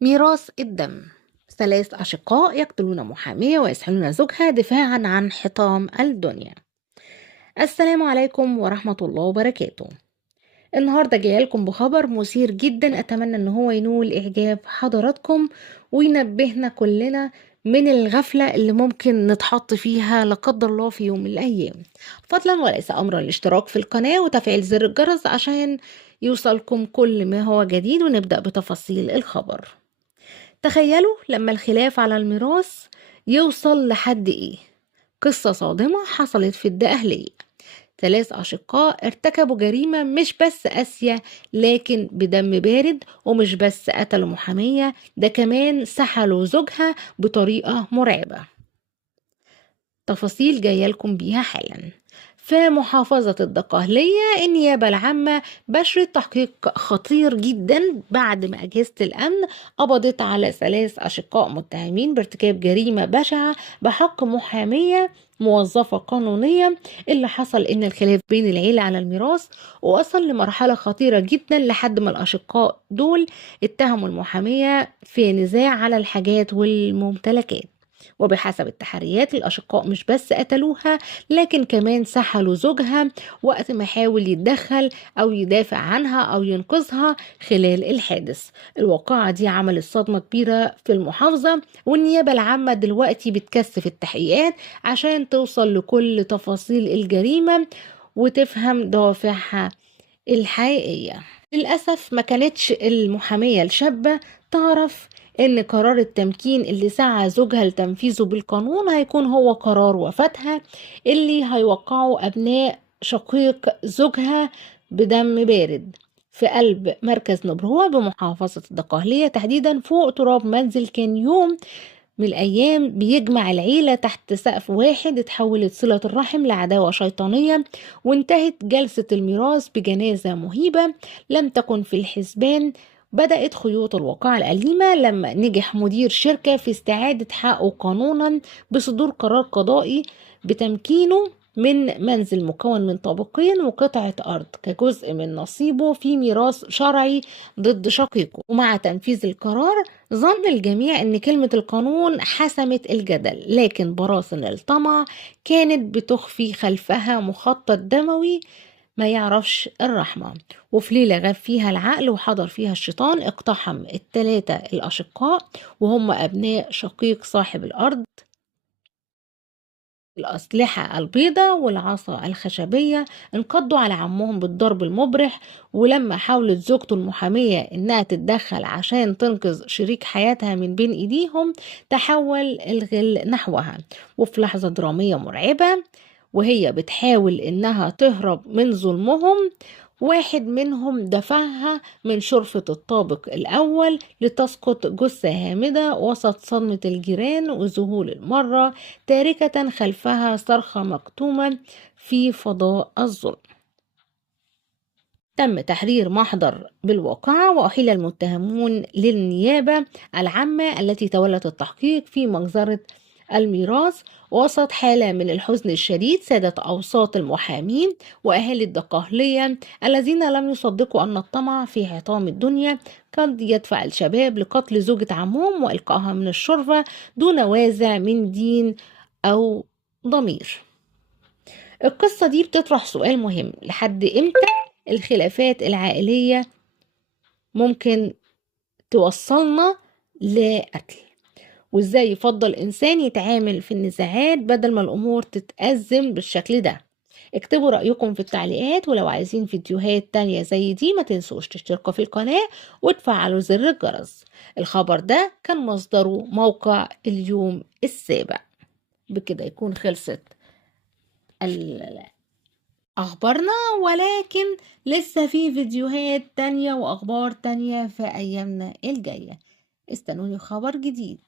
ميراث الدم. 3 أشقاء يقتلون محامية ويسحلون زوجها دفاعا عن حطام الدنيا. السلام عليكم ورحمة الله وبركاته. النهاردة جاية لكم بخبر مثير جدا، أتمنى ان هو ينول إعجاب حضراتكم وينبهنا كلنا من الغفلة اللي ممكن نتحط فيها لا قدر الله في يوم من الأيام. فضلا وليس أمرا الاشتراك في القناة وتفعيل زر الجرس عشان يوصلكم كل ما هو جديد، ونبدأ بتفاصيل الخبر. تخيلوا لما الخلاف على الميراث يوصل لحد ايه. قصة صادمة حصلت في الدقهلية. 3 أشقاء ارتكبوا جريمة مش بس قاسية لكن بدم بارد، ومش بس قتلوا محامية، ده كمان سحلوا زوجها بطريقة مرعبة. تفاصيل جاية لكم بيها حالا. في محافظة الدقهلية النيابة العامة بشرت تحقيق خطير جدا بعد ما أجهزة الأمن قبضت على 3 أشقاء متهمين بارتكاب جريمة بشعة بحق محامية موظفة قانونية. اللي حصل إن الخلاف بين العيلة على الميراث وصل لمرحلة خطيرة جدا لحد ما الأشقاء دول اتهموا المحامية في نزاع على الحاجات والممتلكات. وبحسب التحريات الأشقاء مش بس قتلوها لكن كمان سحلوا زوجها وقت ما حاول يتدخل أو يدافع عنها أو ينقذها خلال الحادث. الواقعة دي عملت صدمة كبيرة في المحافظة، والنيابة العامة دلوقتي بتكثف التحقيقات عشان توصل لكل تفاصيل الجريمة وتفهم دوافعها الحقيقية. للأسف ما كانتش المحامية الشابة تعرف إن قرار التمكين اللي سعى زوجها لتنفيذه بالقانون هيكون هو قرار وفاتها اللي هيوقعه أبناء شقيق زوجها بدم بارد في قلب مركز نبرهوة بمحافظة الدقهلية، تحديدا فوق تراب منزل كان يوم من الأيام بيجمع العيلة تحت سقف واحد. اتحولت صلة الرحم لعداوة شيطانية، وانتهت جلسة الميراث بجنازة مهيبة لم تكن في الحسبان. بدأت خيوط الواقعة الأليمة لما نجح مدير شركة في استعادة حقه قانونا بصدور قرار قضائي بتمكينه من منزل مكون من طابقين وقطعة أرض كجزء من نصيبه في ميراث شرعي ضد شقيقه. ومع تنفيذ القرار ظن الجميع ان كلمة القانون حسمت الجدل، لكن براثن الطمع كانت بتخفي خلفها مخطط دموي ما يعرفش الرحمة. وفي ليلة غاب فيها العقل وحضر فيها الشيطان اقتحم ال3 الأشقاء وهم أبناء شقيق صاحب الأرض الأسلحة البيضاء والعصا الخشبية. انقضوا على عمهم بالضرب المبرح، ولما حاولت زوجته المحامية إنها تتدخل عشان تنقذ شريك حياتها من بين إيديهم تحول الغل نحوها. وفي لحظة درامية مرعبة وهي بتحاول إنها تهرب من ظلمهم، واحد منهم دفعها من شرفة الطابق الأول لتسقط جثة هامدة وسط صدمة الجيران وذهول المرة، تاركة خلفها صرخة مكتومة في فضاء الظلم. تم تحرير محضر بالواقعة وأحيل المتهمون للنيابة العامة التي تولت التحقيق في مجزرة الميراث وسط حالة من الحزن الشديد. سادة أوساط المحامين وأهالي الدقهلية الذين لم يصدقوا أن الطمع في حطام الدنيا قد يدفع الشباب لقتل زوجة عمهم وإلقائها من الشرفة دون وازع من دين أو ضمير. القصة دي بتطرح سؤال مهم: لحد إمتى الخلافات العائلية ممكن توصلنا لقتل؟ وإزاي يفضل إنسان يتعامل في النزاعات بدل ما الأمور تتأزم بالشكل ده؟ اكتبوا رأيكم في التعليقات، ولو عايزين فيديوهات تانية زي دي ما تنسوش تشتركوا في القناة وتفعلوا زر الجرس. الخبر ده كان مصدره موقع اليوم السابع. بكده يكون خلصت أخبارنا، ولكن لسه في فيديوهات تانية وأخبار تانية في أيامنا الجاية. استنوني خبر جديد.